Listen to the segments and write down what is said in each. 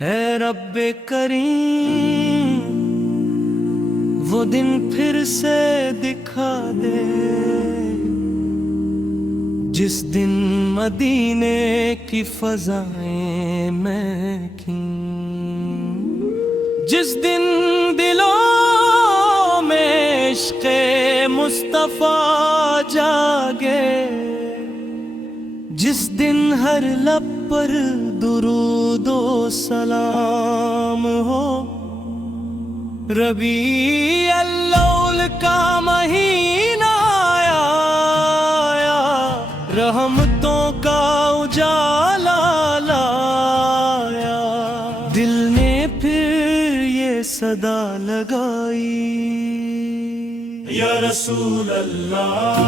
اے رب کریم وہ دن پھر سے دکھا دے جس دن مدینے کی فضائیں مہکیں، جس دن دلوں میں عشق مصطفیٰ جاگے، جس دن ہر لب پر درود و سلام ہو۔ ربیع الاول کا مہینہ آیا، رحمتوں کا اجالا لایا، دل نے پھر یہ صدا لگائی، یا رسول اللہ،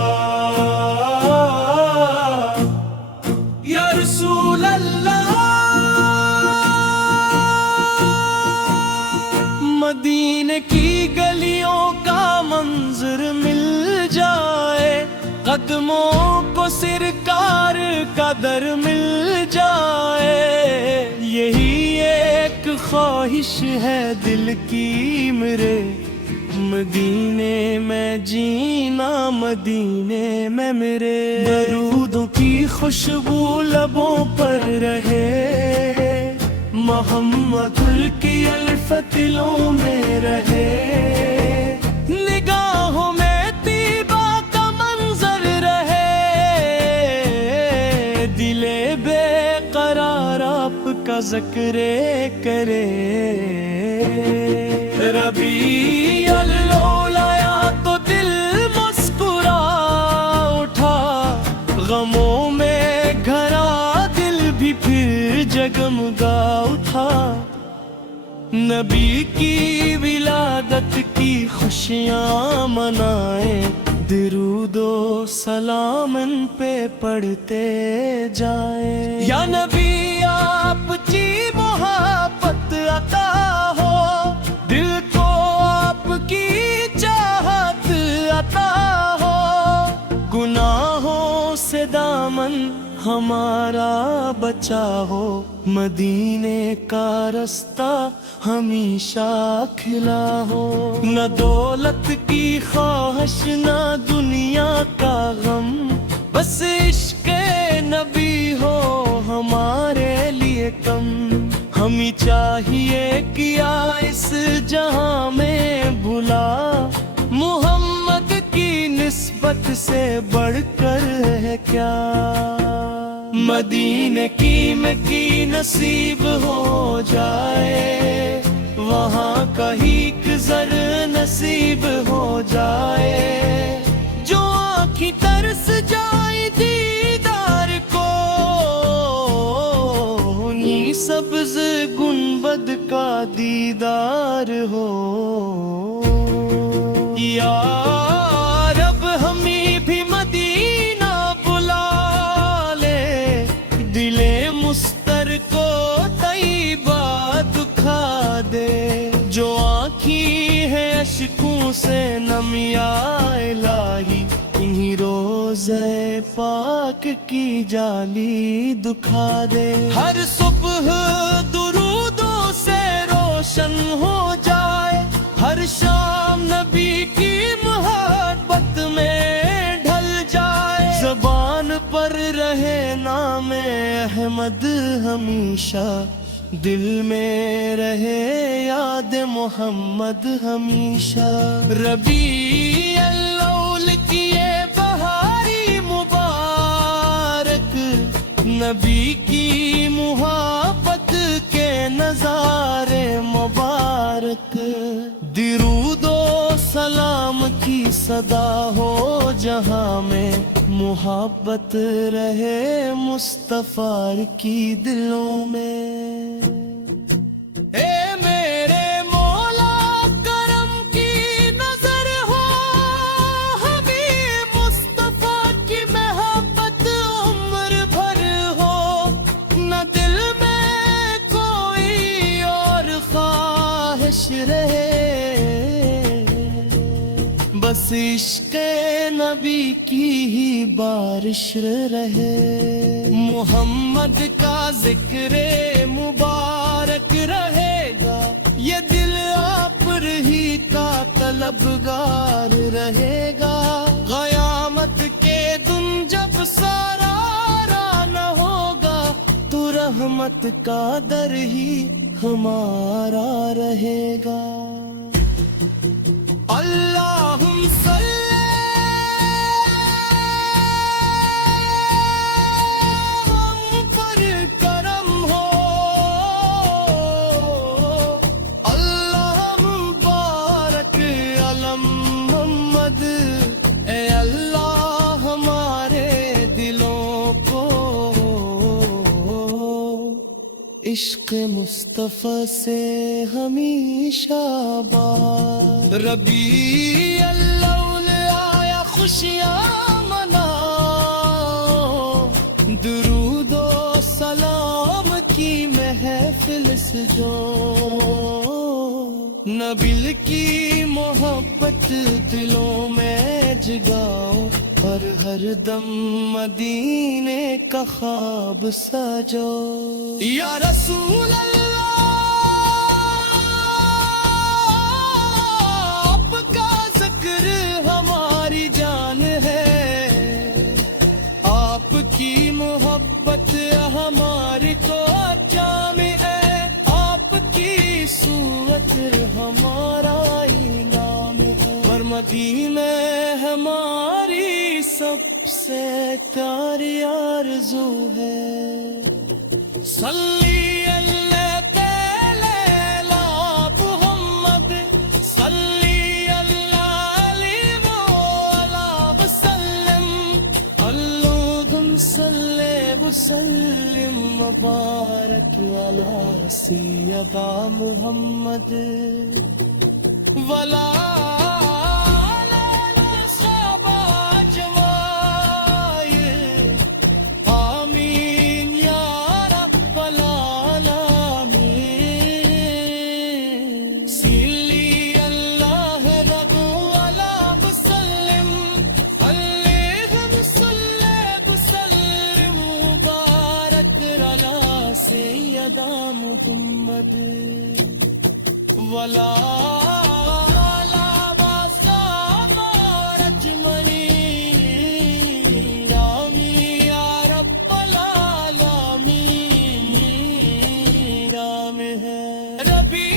یا رسول اللہ۔ مدینے کی گلیوں کا منظر مل جائے، قدموں کو سرکار کا در مل جائے، یہی ایک خواہش ہے دل کی میرے، مدینے میں جینا مدینے میں میرے، درودوں کی خوشبو لبوں پر رہے، محمد کی الفت دلوں میں رہے، نگاہوں میں طیبہ کا منظر رہے، دل بے قرار آپ کا ذکر کرے۔ ربیع الاول آیا تو دل مسکرا اٹھا، غموں میں گھرا دل بھی پھر جگمگا اٹھا، نبی کی ولادت کی خوشیاں منائیں، درود و سلام ان پہ پڑھتے جائیں، یا نبی آپ کی محبت عطا ہو، دل کو آپ کی چاہت عطا ہو، گناہوں سے دامن ہمارا بچا ہو، مدینے کا رستہ ہمیشہ کھلا ہو، نہ دولت کی خواہش نہ دنیا کا غم، بس عشق نبی ہو ہمارے لیے کم، ہمیں چاہیے کیا اس جہاں میں بھلا، محمد کی نسبت سے بڑھ کر ہے کیا، مدینے کی مکی نصیب ہو جائے، وہاں کا ہی زر نصیب ہو جائے، جو آنکھیں ترس جائیں دیدار کو، انہی سبز گنبد کا دیدار ہو، یا رب ہمیں بھی مدینہ بلا لے، دل مستر کو طیبہ دکھا دے، جو آنکھیں ہیں اشکوں سے نم، یا الہی انہی روضہ پاک کی جالی دکھا دے، ہر صبح درودوں سے روشن ہو جائے، ہر شام نبی کی محبت میں ڈھل جائے، زبان پر رہے نام احمد ہمیشہ، دل میں رہے یاد محمد ہمیشہ، ربیع الاول کی یہ بہاری مبارک، نبی کی محبت کے نظارے مبارک، درود و سلام کی صدا ہو جہاں میں، محبت رہے مصطفیٰ کی دلوں میں۔ اے میرے مولا کرم کی نظر ہو، حبیب مصطفیٰ کی محبت عمر بھر ہو، نہ دل میں کوئی اور خواہش رہے، بس عشق نبی کی ہی بارش رہے، محمد کا ذکر مبارک رہے گا، یہ دل آپ ہی کا طلبگار رہے گا، قیامت کے دن جب سارا نہ ہوگا تو رحمت کا در ہی ہمارا رہے گا۔ اللہم صلی ہم پر کرم ہو، اللہ مبارک علم محمد، اے اللہ ہمارے دلوں کو عشق مصطفیٰ سے ہمیشہ آباد۔ ربیع الاول آیا خوشیاں مناؤ، درود و سلام کی محفل سجو، نبی کی محبت دلوں میں جگاؤ، اور ہر دم مدینے کا خواب سجو۔ یا رسول اللہ آپ کا ذکر ہماری جان ہے، آپ کی محبت ہماری تو جامع ہے، آپ کی صورت ہمارا انعام ہے، اور مدینہ ہماری سب سے پیاری آرزو ہے۔ صلی اللہ تعالی محمد، صلی اللہ علیہ وسلم، اللہم صلی وسلم مبارک علی سیدنا محمد ولا سیدنا محمد ولا ربی